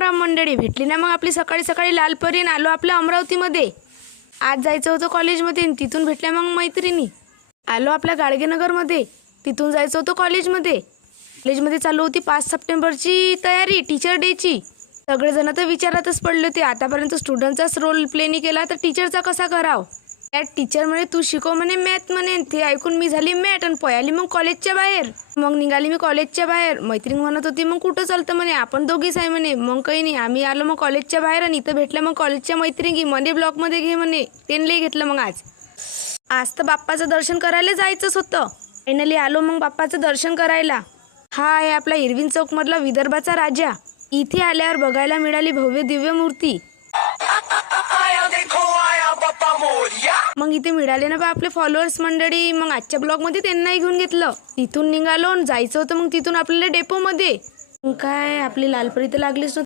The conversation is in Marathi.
राम मंडळी, भेटली ना मग आपली सकाळी सकाळी लालपरी. आलो आपल्या अमरावतीमध्ये. आज जायचं होतं कॉलेजमध्ये, तिथून भेटल्या मग मैत्रिणी. आलो आपल्या गाडगेनगरमध्ये, तिथून जायचं होतं कॉलेजमध्ये. कॉलेजमध्ये चालू होती 5 सप्टेंबरची तयारी, टीचर डेची. सगळेजण तर विचारातच पडले होते. आतापर्यंत स्टुडंटचाच रोल प्ले नाही केला तर टीचरचा कसा कराव. त्यात टीचर म्हणे तू शिकव म्हणे मॅथ म्हणे. ते ऐकून मी झाली मॅथ आणि पळाली मग कॉलेजच्या बाहेर. मग निघाली मी कॉलेजच्या बाहेर. मैत्रीण म्हणत होती मग कुठं चालतं म्हणे, आपण दोघीच आहे म्हणे. मग काही नाही, आम्ही आलो मग कॉलेजच्या बाहेर आणि इथं भेटल्या मग कॉलेजच्या मैत्रिणी. मध्ये ब्लॉकमध्ये घे म्हणे, त्यांनाही घेतलं. मग आज तर बाप्पाचं दर्शन करायला जायचंच होतं. फायनली आलो मग बाप्पाचं दर्शन करायला. हा आहे आपला इरविन चौकमधला विदर्भाचा राजा. इथे आल्यावर बघायला मिळाली भव्य दिव्य मूर्ती. मग इथे मिळाले ना बा आपले फॉलोअर्स मंडळी. मग आजच्या ब्लॉगमध्ये त्यांनाही घेऊन घेतलं. तिथून निघालो, जायचं होतं मग तिथून आपल्याला डेपोमध्ये. काय आपली लालपरी तर लागलीच नव्हती.